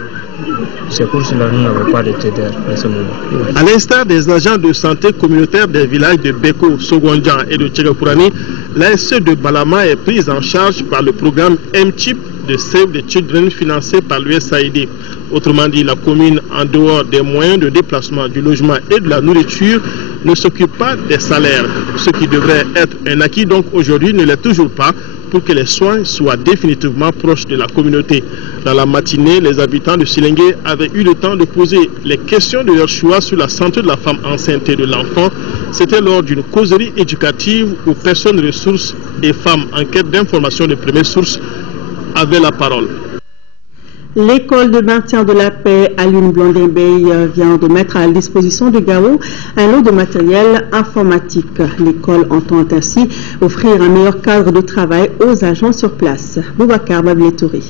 C'est pour cela que nous n'avons pas de TDR en ce moment. À l'instar des agents de santé communautaire des villages de Beko, Sogondjan et de Tchegakourani, l'ASC de Balama est prise en charge par le programme MCHIP de Save the Children financé par l'USAID. Autrement dit, la commune, en dehors des moyens de déplacement, du logement et de la nourriture, ne s'occupe pas des salaires. Ce qui devrait être un acquis donc aujourd'hui ne l'est toujours pas, pour que les soins soient définitivement proches de la communauté. Dans la matinée, les habitants de Silengui avaient eu le temps de poser les questions de leur choix sur la santé de la femme enceinte et de l'enfant. C'était lors d'une causerie éducative où personnes ressources et femmes en quête d'informations de première source avait la parole. L'école de maintien de la paix à l'Une Blondin-Beye vient de mettre à la disposition de Gao un lot de matériel informatique. L'école entend ainsi offrir un meilleur cadre de travail aux agents sur place. Boubacar Babletouri.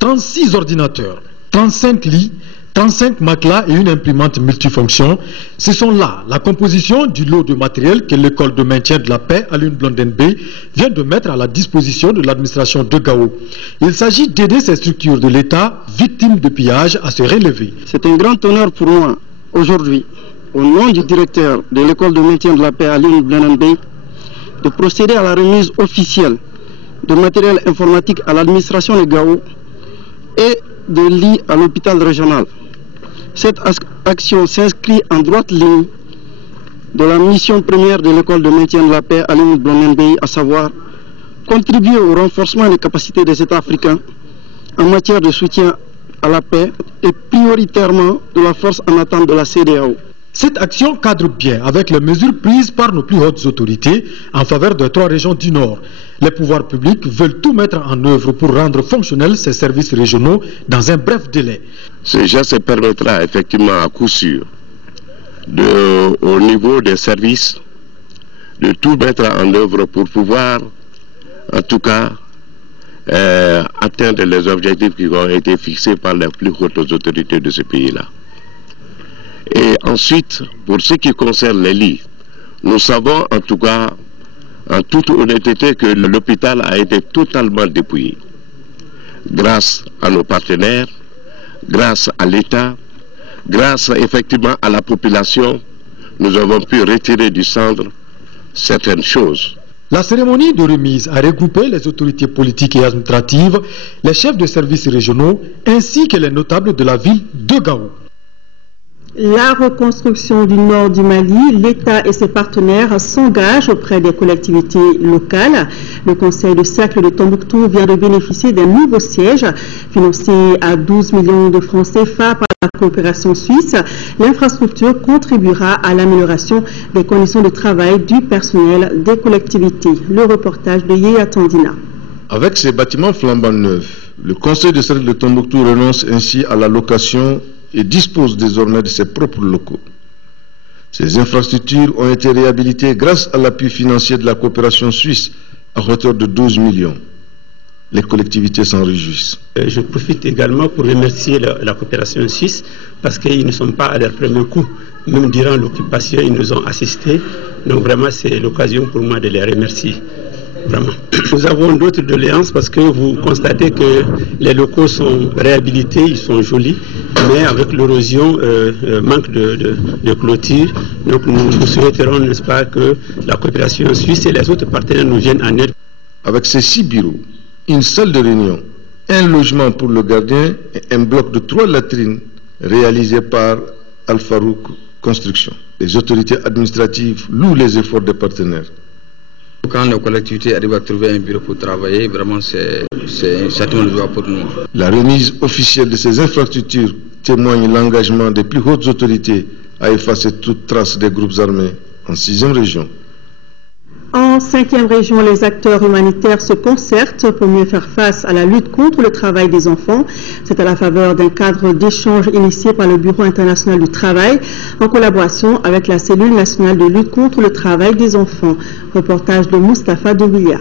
36 ordinateurs, 35 lits, 35 matelas et une imprimante multifonction, ce sont là la composition du lot de matériel que l'école de maintien de la paix à l'Une Blondin-Beye vient de mettre à la disposition de l'administration de Gao. Il s'agit d'aider ces structures de l'État victimes de pillage à se relever. C'est un grand honneur pour moi aujourd'hui, au nom du directeur de l'école de maintien de la paix à l'Une Blondin-Beye, de procéder à la remise officielle de matériel informatique à l'administration de Gao et de lits à l'hôpital régional. Cette action s'inscrit en droite ligne de la mission première de l'école de maintien de la paix à l'Une Blondin-Beye, à savoir contribuer au renforcement des capacités des États africains en matière de soutien à la paix et prioritairement de la force en attente de la CEDEAO. Cette action cadre bien avec les mesures prises par nos plus hautes autorités en faveur des 3 régions du Nord. Les pouvoirs publics veulent tout mettre en œuvre pour rendre fonctionnels ces services régionaux dans un bref délai. Ce geste permettra effectivement à coup sûr, au niveau des services, de tout mettre en œuvre pour pouvoir, en tout cas, atteindre les objectifs qui ont été fixés par les plus hautes autorités de ce pays-là. Et ensuite, pour ce qui concerne les lits, nous savons en tout cas, en toute honnêteté, que l'hôpital a été totalement dépouillé. Grâce à nos partenaires, grâce à l'État, grâce effectivement à la population, nous avons pu retirer du centre certaines choses. La cérémonie de remise a regroupé les autorités politiques et administratives, les chefs de services régionaux, ainsi que les notables de la ville de Gao. La reconstruction du nord du Mali, l'État et ses partenaires s'engagent auprès des collectivités locales. Le conseil de cercle de Tombouctou vient de bénéficier d'un nouveau siège financé à 12 millions de francs CFA par la coopération suisse. L'infrastructure contribuera à l'amélioration des conditions de travail du personnel des collectivités. Le reportage de Yéa Tandina. Avec ces bâtiments flambant neufs, le conseil de cercle de Tombouctou renonce ainsi à la location et dispose désormais de ses propres locaux. Ces infrastructures ont été réhabilitées grâce à l'appui financier de la coopération suisse à hauteur de 12 millions. Les collectivités s'en réjouissent. Je profite également pour remercier la coopération suisse parce qu'ils ne sont pas à leur premier coup. Même durant l'occupation, ils nous ont assistés. Donc vraiment, c'est l'occasion pour moi de les remercier. Vraiment. Nous avons d'autres doléances parce que vous constatez que les locaux sont réhabilités, ils sont jolis, mais avec l'érosion, manque de clôture. Donc nous souhaiterons, n'est-ce pas, que la coopération suisse et les autres partenaires nous viennent en aide. Avec ces 6 bureaux, une salle de réunion, un logement pour le gardien et un bloc de 3 latrines réalisés par Al-Farouk Construction. Les autorités administratives louent les efforts des partenaires. Quand nos collectivités arrivent à trouver un bureau pour travailler, vraiment c'est un sentiment de joie pour nous. La remise officielle de ces infrastructures témoigne l'engagement des plus hautes autorités à effacer toute trace des groupes armés en 6e région. En 5e région, les acteurs humanitaires se concertent pour mieux faire face à la lutte contre le travail des enfants. C'est à la faveur d'un cadre d'échange initié par le Bureau international du travail en collaboration avec la cellule nationale de lutte contre le travail des enfants. Reportage de Mustapha Doubilia.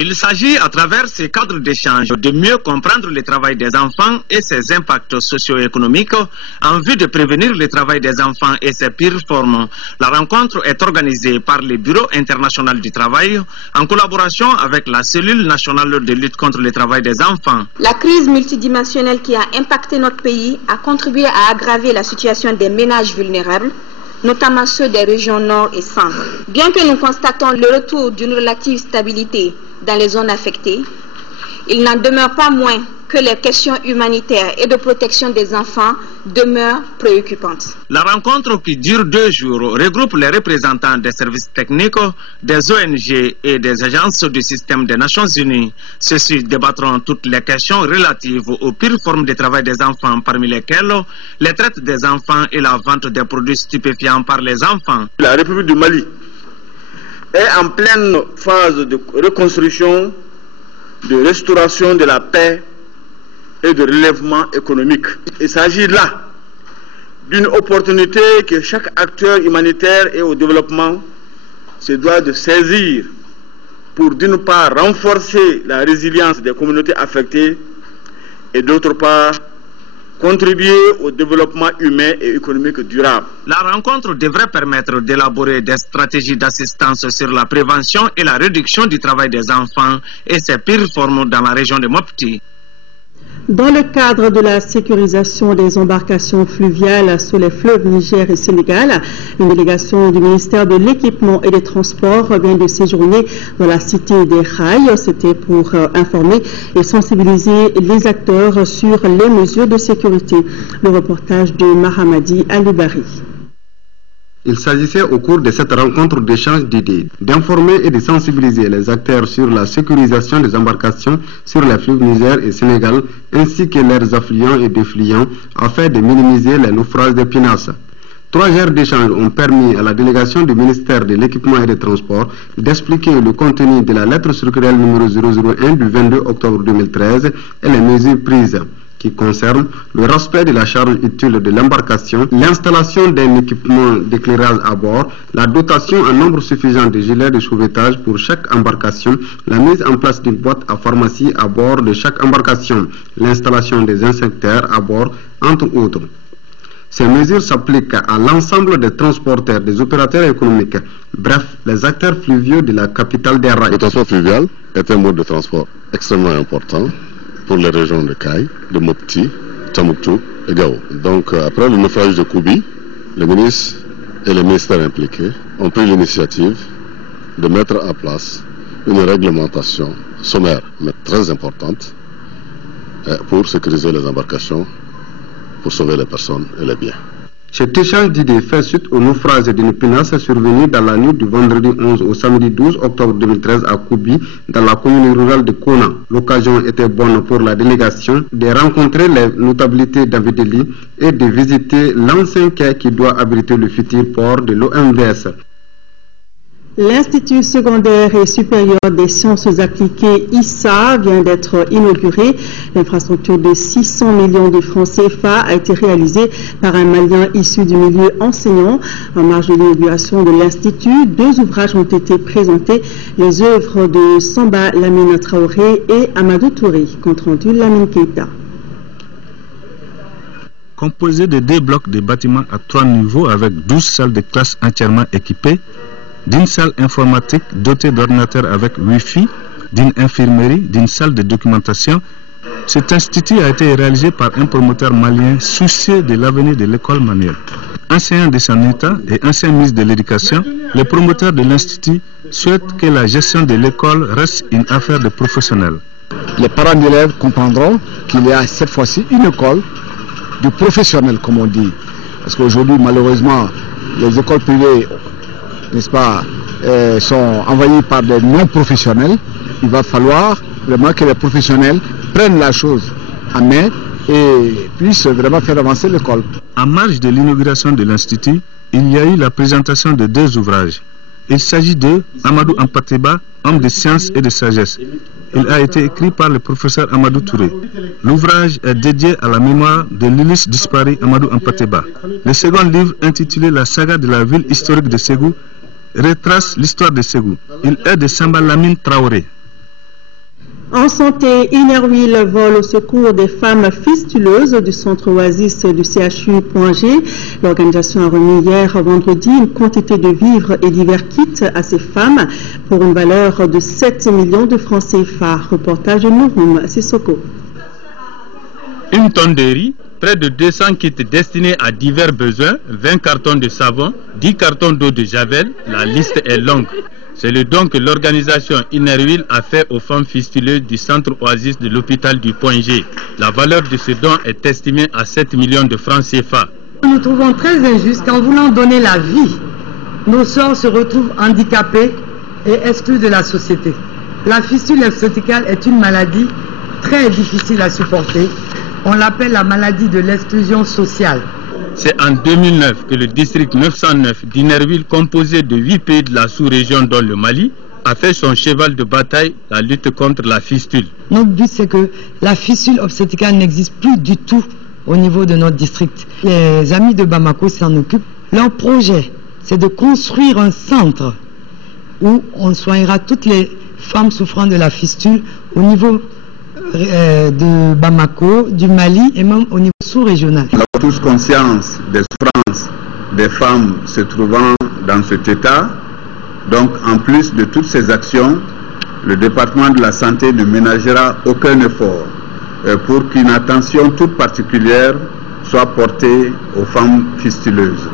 Il s'agit, à travers ces cadres d'échange, de mieux comprendre le travail des enfants et ses impacts socio-économiques en vue de prévenir le travail des enfants et ses pires formes. La rencontre est organisée par le Bureau international du travail en collaboration avec la cellule nationale de lutte contre le travail des enfants. La crise multidimensionnelle qui a impacté notre pays a contribué à aggraver la situation des ménages vulnérables, notamment ceux des régions nord et centre. Bien que nous constatons le retour d'une relative stabilité dans les zones affectées, il n'en demeure pas moins que les questions humanitaires et de protection des enfants demeurent préoccupantes. La rencontre qui dure 2 jours regroupe les représentants des services techniques, des ONG et des agences du système des Nations Unies. Ceux-ci débattront toutes les questions relatives aux pires formes de travail des enfants, parmi lesquelles les traites des enfants et la vente des produits stupéfiants par les enfants. La République du Mali est en pleine phase de reconstruction de restauration de la paix et de relèvement économique. Il s'agit là d'une opportunité que chaque acteur humanitaire et au développement se doit de saisir pour d'une part renforcer la résilience des communautés affectées et d'autre part contribuer au développement humain et économique durable. La rencontre devrait permettre d'élaborer des stratégies d'assistance sur la prévention et la réduction du travail des enfants et ses pires formes dans la région de Mopti. Dans le cadre de la sécurisation des embarcations fluviales sur les fleuves Niger et Sénégal, une délégation du ministère de l'Équipement et des Transports vient de séjourner dans la cité des Rails. C'était pour informer et sensibiliser les acteurs sur les mesures de sécurité. Le reportage de Mahamadi Alibari. Il s'agissait au cours de cette rencontre d'échange d'idées, d'informer et de sensibiliser les acteurs sur la sécurisation des embarcations sur les fleuves Niger et Sénégal, ainsi que leurs affluents et défluents, afin de minimiser les naufrages de pinasses. 3 heures d'échange ont permis à la délégation du ministère de l'Équipement et des Transports d'expliquer le contenu de la lettre circulaire numéro 001 du 22 octobre 2013 et les mesures prises, qui concerne le respect de la charge utile de l'embarcation, l'installation d'un équipement d'éclairage à bord, la dotation en nombre suffisant de gilets de sauvetage pour chaque embarcation, la mise en place d'une boîte à pharmacie à bord de chaque embarcation, l'installation des insectaires à bord, entre autres. Ces mesures s'appliquent à l'ensemble des transporteurs, des opérateurs économiques, bref, les acteurs fluviaux de la capitale des rails. Le transport fluvial est un mode de transport extrêmement important pour les régions de Kaï, de Mopti, Tombouctou et Gao. Donc, après le naufrage de Koubi, le ministre et les ministères impliqués ont pris l'initiative de mettre en place une réglementation sommaire, mais très importante, pour sécuriser les embarcations, pour sauver les personnes et les biens. Cet échange d'idées fait suite au naufrage d'une pinasse survenue dans la nuit du vendredi 11 au samedi 12 octobre 2013 à Koubi, dans la commune rurale de Kona. L'occasion était bonne pour la délégation de rencontrer les notabilités d'Avideli et de visiter l'ancien quai qui doit abriter le futur port de l'OMVS. L'Institut secondaire et supérieur des sciences appliquées ISA vient d'être inauguré. L'infrastructure de 600 millions de francs CFA a été réalisée par un Malien issu du milieu enseignant. En marge de l'inauguration de l'Institut, 2 ouvrages ont été présentés, les œuvres de Samba Lamine Traoré et Amadou Touré. Compte rendu Lamine Keita. Composé de 2 blocs de bâtiments à 3 niveaux avec 12 salles de classe entièrement équipées, d'une salle informatique dotée d'ordinateurs avec Wi-Fi, d'une infirmerie, d'une salle de documentation, cet institut a été réalisé par un promoteur malien soucieux de l'avenir de l'école manuelle. Enseignant de son état et ancien ministre de l'Éducation, les promoteurs de l'institut souhaitent que la gestion de l'école reste une affaire de professionnels. Les parents d'élèves comprendront qu'il y a cette fois-ci une école de professionnels, comme on dit. Parce qu'aujourd'hui, malheureusement, les écoles privées, n'est-ce pas, sont envahis par des non-professionnels. Il va falloir vraiment que les professionnels prennent la chose en main et puissent vraiment faire avancer l'école. En marge de l'inauguration de l'Institut, il y a eu la présentation de 2 ouvrages. Il s'agit de Amadou Ampateba, homme de science et de sagesse. Il a été écrit par le professeur Amadou Touré. L'ouvrage est dédié à la mémoire de l'illustre disparu Amadou Ampateba. Le second livre, intitulé La saga de la ville historique de Ségou, retrace l'histoire de Ségou. Il est de Samba Lamine Traoré. En santé, Inerwil vole au secours des femmes fistuleuses du centre Oasis du CHU Point G. L'organisation a remis hier vendredi une quantité de vivres et divers kits à ces femmes pour une valeur de 7 millions de francs CFA. Reportage de Nouroum Sissoko. Une tonne de riz, près de 200 kits destinés à divers besoins, 20 cartons de savon, 10 cartons d'eau de javel, la liste est longue. C'est le don que l'organisation Inerwil a fait aux femmes fistuleuses du centre Oasis de l'hôpital du Point G. La valeur de ce don est estimée à 7 millions de francs CFA. Nous nous trouvons très injustes qu'en voulant donner la vie, nos sœurs se retrouvent handicapées et exclues de la société. La fistule obstétricale est une maladie très difficile à supporter. On l'appelle la maladie de l'exclusion sociale. C'est en 2009 que le district 909 d'Inerwil, composé de 8 pays de la sous-région dont le Mali, a fait son cheval de bataille la lutte contre la fistule. Notre but, c'est que la fistule obstétricale n'existe plus du tout au niveau de notre district. Les amis de Bamako s'en occupent. Leur projet, c'est de construire un centre où on soignera toutes les femmes souffrant de la fistule au niveau de Bamako, du Mali et même au niveau sous-régional. Nous avons tous conscience des souffrances des femmes se trouvant dans cet état. Donc, en plus de toutes ces actions, le département de la santé ne ménagera aucun effort pour qu'une attention toute particulière soit portée aux femmes fistuleuses.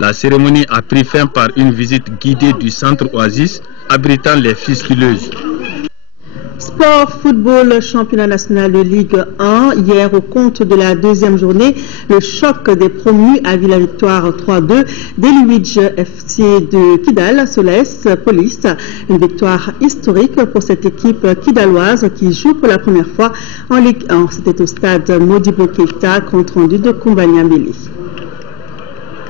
La cérémonie a pris fin par une visite guidée du centre Oasis abritant les fistuleuses. Sport, football, championnat national de Ligue 1. Hier, au compte de la deuxième journée, le choc des promus a vu la victoire 3-2 d'Eluige FC de Kidal sur l'AS Police. Une victoire historique pour cette équipe kidaloise qui joue pour la première fois en Ligue 1. C'était au stade Modibo Keita, compte rendu de Koumbania Mbili.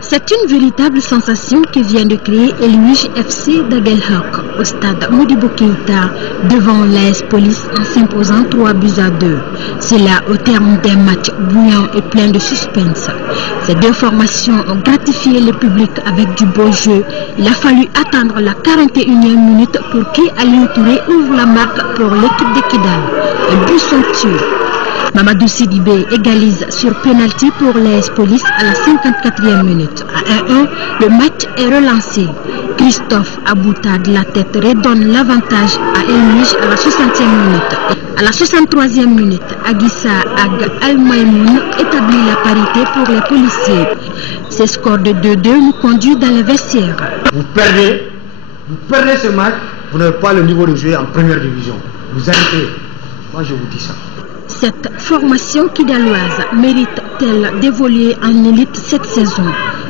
C'est une véritable sensation que vient de créer Eluige FC d'Aguelhok au stade Modibo Keita devant l'AS Police en s'imposant 3-2. Cela au terme d'un match bouillant et plein de suspense. Ces deux formations ont gratifié le public avec du beau jeu. Il a fallu attendre la 41e minute pour qu'Aliou Touré ouvre la marque pour l'équipe de Kidal. Un but somptueux. Mamadou Sidibé égalise sur pénalty pour l'AS Police à la 54e minute. À 1-1, le match est relancé. Christophe Abouta de la tête redonne l'avantage à Eluige à la 60e minute. À la 63e minute, Aguissa Ag Al-Maïmoun établit la parité pour les policiers. Ce score de 2-2 nous conduit dans les vestiaires. Vous perdez ce match, vous n'avez pas le niveau de jeu en première division. Vous arrêtez. Moi je vous dis ça. Cette formation kidaloise mérite-t-elle d'évoluer en élite cette saison?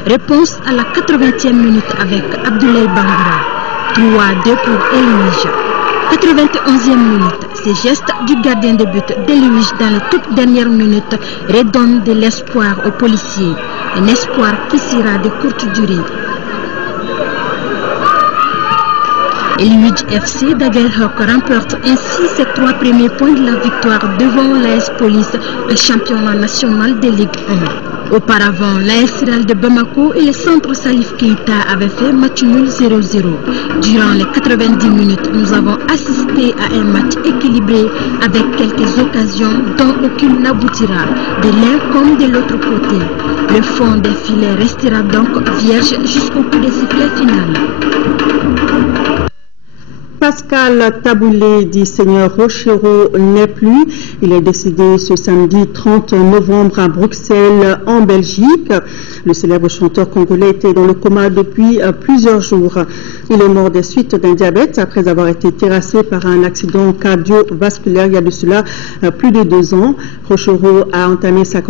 Réponse à la 80e minute avec Abdoulaye Bangoura. 3-2 pour Eluige. 91e minute, ces gestes du gardien de but d'Eluige dans les toutes dernières minutes redonnent de l'espoir aux policiers. Un espoir qui sera de courte durée. Eluige FC d'Aguelhok remporte ainsi ses 3 premiers points de la victoire devant l'AS Police, le championnat national de Ligue 1. Auparavant, l'AS Real de Bamako et le centre Salif Keita avaient fait match nul 0-0. Durant les 90 minutes, nous avons assisté à un match équilibré avec quelques occasions dont aucune n'aboutira, de l'un comme de l'autre côté. Le fond des filets restera donc vierge jusqu'au coup de sifflet final. Pascal Taboulé, dit Seigneur Rochereau, n'est plus. Il est décédé ce samedi 30 novembre à Bruxelles, en Belgique. Le célèbre chanteur congolais était dans le coma depuis plusieurs jours. Il est mort des suites d'un diabète après avoir été terrassé par un accident cardiovasculaire il y a de cela plus de 2 ans. Rochereau a entamé sa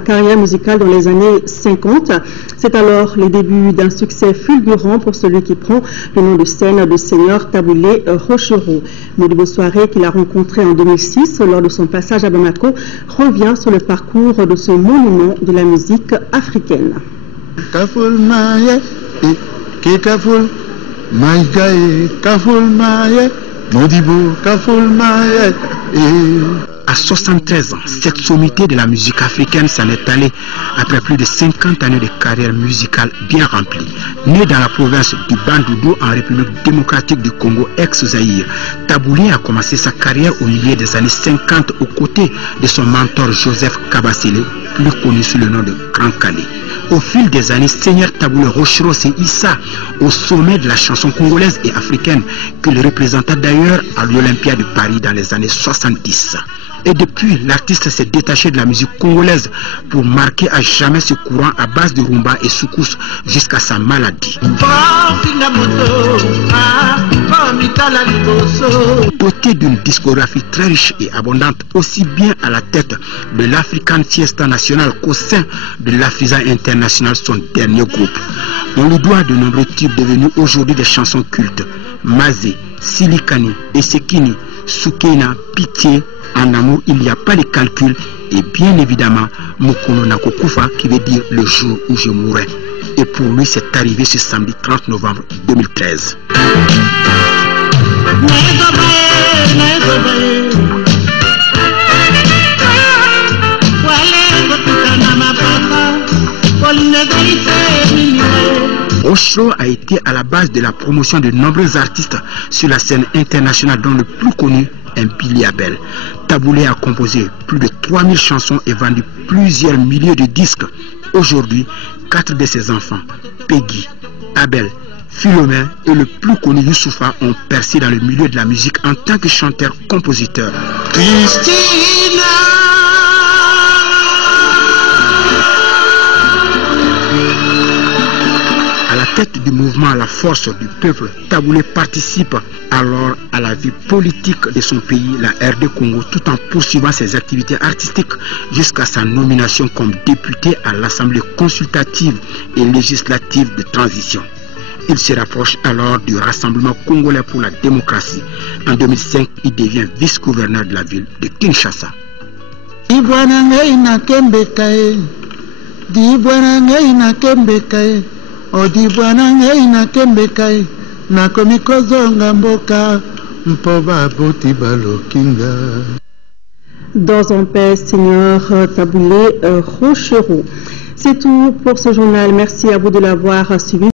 carrière musicale dans les années 50. C'est alors le début d'un succès fulgurant pour celui qui prend le nom de scène de Seigneur Taboulé Rochereau. Modibo Soirée, qu'il a rencontré en 2006 lors de son passage à Bamako, revient sur le parcours de ce monument de la musique africaine. À 73 ans, cette sommité de la musique africaine s'en est allée après plus de 50 années de carrière musicale bien remplie. Né dans la province du Bandundu en République démocratique du Congo ex-Zaïre, Taboulé a commencé sa carrière au milieu des années 50 aux côtés de son mentor Joseph Kabasele, plus connu sous le nom de Grand Calais. Au fil des années, Seigneur Taboulé Rochereau s'est hissé au sommet de la chanson congolaise et africaine qu'il représenta d'ailleurs à l'Olympia de Paris dans les années 70. Et depuis, l'artiste s'est détaché de la musique congolaise pour marquer à jamais ce courant à base de rumba et soukous jusqu'à sa maladie. Doté d'une discographie très riche et abondante, aussi bien à la tête de l'African Fiesta National qu'au sein de l'Afriza International, son dernier groupe. On lui doit de nombreux tubes devenus aujourd'hui des chansons cultes. Mazé, Silikani, Esekini, Soukena, Pitié. En amour, il n'y a pas de calcul et bien évidemment Mukono Nakokufa qui veut dire le jour où je mourrai. Et pour lui, c'est arrivé ce samedi 30 novembre 2013. Osho a été à la base de la promotion de nombreux artistes sur la scène internationale, dont le plus connu est Billy Abel. Taboulé a composé plus de 3000 chansons et vendu plusieurs milliers de disques. Aujourd'hui, 4 de ses enfants, Peggy, Abel, Philomène et le plus connu Youssoufa, ont percé dans le milieu de la musique en tant que chanteur-compositeur. Christina. À la tête du mouvement La Force du Peuple, Taboulé participe alors à la vie politique de son pays, la RD Congo, tout en poursuivant ses activités artistiques jusqu'à sa nomination comme député à l'Assemblée consultative et législative de transition. Il se rapproche alors du Rassemblement congolais pour la démocratie. En 2005, il devient vice-gouverneur de la ville de Kinshasa. Dans un paix, Seigneur Taboulé Rochereau. C'est tout pour ce journal. Merci à vous de l'avoir suivi.